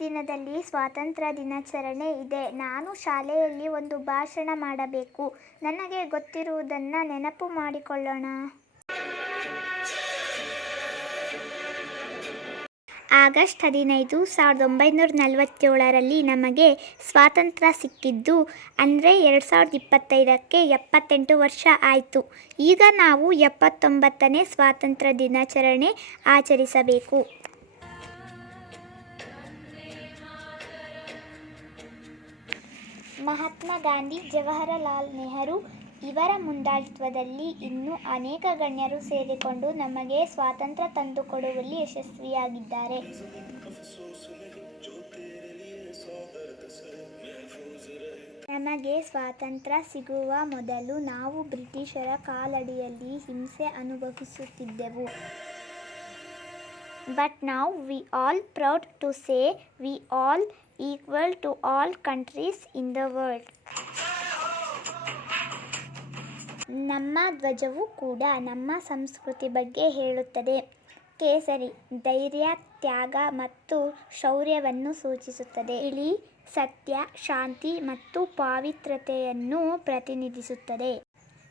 ದಿನದಲ್ಲಿ ಸ್ವಾತಂತ್ರ್ಯ ದಿನಾಚರಣೆ ಇದೆ. ನಾನು ಶಾಲೆಯಲ್ಲಿ ಒಂದು ಭಾಷಣ ಮಾಡಬೇಕು. ನನಗೆ ಗೊತ್ತಿರುವುದನ್ನು ನೆನಪು ಮಾಡಿಕೊಳ್ಳೋಣ. ಆಗಸ್ಟ್ ಹದಿನೈದು, ಸಾವಿರದ ಒಂಬೈನೂರ ನಲವತ್ತೇಳರಲ್ಲಿ ನಮಗೆ ಸ್ವಾತಂತ್ರ್ಯ ಸಿಕ್ಕಿದ್ದು, ಅಂದರೆ ಎರಡು ಸಾವಿರದ ಇಪ್ಪತ್ತೈದಕ್ಕೆ ಎಪ್ಪತ್ತೆಂಟು ವರ್ಷ ಆಯಿತು. ಈಗ ನಾವು ಎಪ್ಪತ್ತೊಂಬತ್ತನೇ ಸ್ವಾತಂತ್ರ್ಯ ದಿನಾಚರಣೆ ಆಚರಿಸಬೇಕು. ಮಹಾತ್ಮ ಗಾಂಧಿ, ಜವಾಹರಲಾಲ್ ನೆಹರು ಇವರ ಮುಂದಾಳಿತ್ವದಲ್ಲಿ ಇನ್ನೂ ಅನೇಕ ಗಣ್ಯರು ಸೇರಿಕೊಂಡು ನಮಗೆ ಸ್ವಾತಂತ್ರ್ಯ ತಂದುಕೊಡುವಲ್ಲಿ ಯಶಸ್ವಿಯಾಗಿದ್ದಾರೆ. ನಮಗೆ ಸ್ವಾತಂತ್ರ್ಯ ಸಿಗುವ ಮೊದಲು ನಾವು ಬ್ರಿಟಿಷರ ಕಾಲಡಿಯಲ್ಲಿ ಹಿಂಸೆ ಅನುಭವಿಸುತ್ತಿದ್ದೆವು. But now we all proud to say we all equal to all countries in the world. ನಮ್ಮ ಧ್ವಜವು ಕೂಡ ನಮ್ಮ ಸಂಸ್ಕೃತಿ ಬಗ್ಗೆ ಹೇಳುತ್ತದೆ. ಕೇಸರಿ ಧೈರ್ಯ, ತ್ಯಾಗ ಮತ್ತು ಶೌರ್ಯವನ್ನು ಸೂಚಿಸುತ್ತದೆ. ಇಳಿ ಸತ್ಯ, ಶಾಂತಿ ಮತ್ತು ಪಾವಿತ್ರತೆಯನ್ನು ಪ್ರತಿನಿಧಿಸುತ್ತದೆ.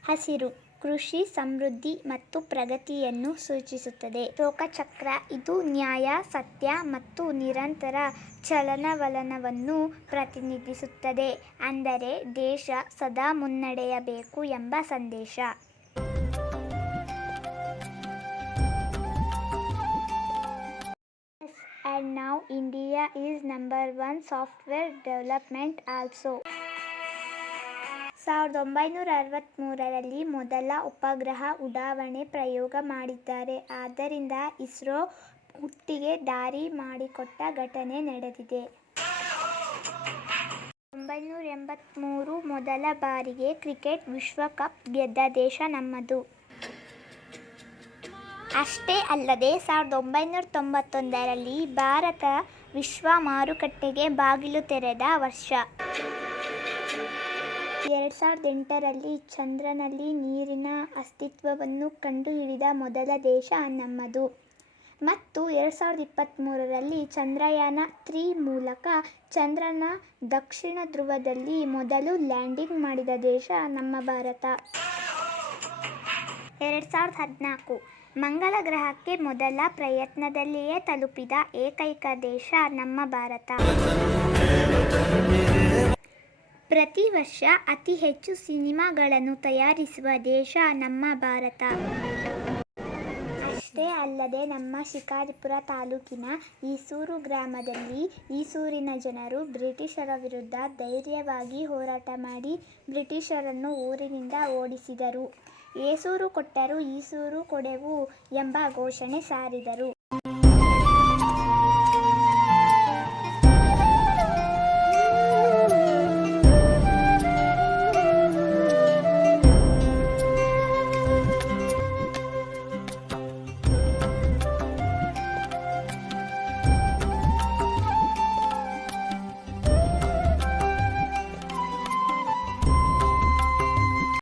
ಹಸಿರು ಕೃಷಿ ಸಮೃದ್ಧಿ ಮತ್ತು ಪ್ರಗತಿಯನ್ನು ಸೂಚಿಸುತ್ತದೆ. ಶೋಕಚಕ್ರ, ಇದು ನ್ಯಾಯ, ಸತ್ಯ ಮತ್ತು ನಿರಂತರ ಚಲನವಲನವನ್ನು ಪ್ರತಿನಿಧಿಸುತ್ತದೆ. ಅಂದರೆ ದೇಶ ಸದಾ ಮುನ್ನಡೆಯಬೇಕು ಎಂಬ ಸಂದೇಶ. And now India is number one software development also. ಸಾವಿರದ ಒಂಬೈನೂರ ಅರವತ್ತ್ಮೂರರಲ್ಲಿ ಮೊದಲ ಉಪಗ್ರಹ ಉಡಾವಣೆ ಪ್ರಯೋಗ ಮಾಡಿದ್ದಾರೆ. ಆದ್ದರಿಂದ ಇಸ್ರೋ ಹುಟ್ಟಿಗೆ ದಾರಿ ಮಾಡಿಕೊಟ್ಟ ಘಟನೆ ನಡೆದಿದೆ. ಒಂಬೈನೂರ ಎಂಬತ್ತ್ಮೂರು ಮೊದಲ ಬಾರಿಗೆ ಕ್ರಿಕೆಟ್ ವಿಶ್ವಕಪ್ ಗೆದ್ದ ದೇಶ ನಮ್ಮದು. ಅಷ್ಟೇ ಅಲ್ಲದೆ ಸಾವಿರದ ಒಂಬೈನೂರ ತೊಂಬತ್ತೊಂದರಲ್ಲಿ ಭಾರತ ವಿಶ್ವ ಮಾರುಕಟ್ಟೆಗೆ ಬಾಗಿಲು ತೆರೆದ ವರ್ಷ. ಎರಡು ಸಾವಿರದ ಎಂಟರಲ್ಲಿ ಚಂದ್ರನಲ್ಲಿ ನೀರಿನ ಅಸ್ತಿತ್ವವನ್ನು ಕಂಡುಹಿಡಿದ ಮೊದಲ ದೇಶ ನಮ್ಮದು. ಮತ್ತು ಎರಡು ಸಾವಿರದ ಇಪ್ಪತ್ತ್ಮೂರರಲ್ಲಿ ಚಂದ್ರಯಾನ ತ್ರೀ ಮೂಲಕ ಚಂದ್ರನ ದಕ್ಷಿಣ ಧ್ರುವದಲ್ಲಿ ಮೊದಲು ಲ್ಯಾಂಡಿಂಗ್ ಮಾಡಿದ ದೇಶ ನಮ್ಮ ಭಾರತ. ಎರಡು ಸಾವಿರದ ಹದಿನಾಲ್ಕು ಮಂಗಳ ಗ್ರಹಕ್ಕೆ ಮೊದಲ ಪ್ರಯತ್ನದಲ್ಲಿಯೇ ತಲುಪಿದ ಏಕೈಕ ದೇಶ ನಮ್ಮ ಭಾರತ. ಪ್ರತಿ ವರ್ಷ ಅತಿ ಹೆಚ್ಚು ಸಿನಿಮಾಗಳನ್ನು ತಯಾರಿಸುವ ದೇಶ ನಮ್ಮ ಭಾರತ. ಅಷ್ಟೇ ಅಲ್ಲದೆ ನಮ್ಮ ಶಿಕಾರಿಪುರ ತಾಲೂಕಿನ ಈಸೂರು ಗ್ರಾಮದಲ್ಲಿ ಈಸೂರಿನ ಜನರು ಬ್ರಿಟಿಷರ ವಿರುದ್ಧ ಧೈರ್ಯವಾಗಿ ಹೋರಾಟ ಮಾಡಿ ಬ್ರಿಟಿಷರನ್ನು ಊರಿನಿಂದ ಓಡಿಸಿದರು. ಏಸೂರು ಕೊಟ್ಟರು ಈಸೂರು ಕೊಡೆವು ಎಂಬ ಘೋಷಣೆ ಸಾರಿದರು.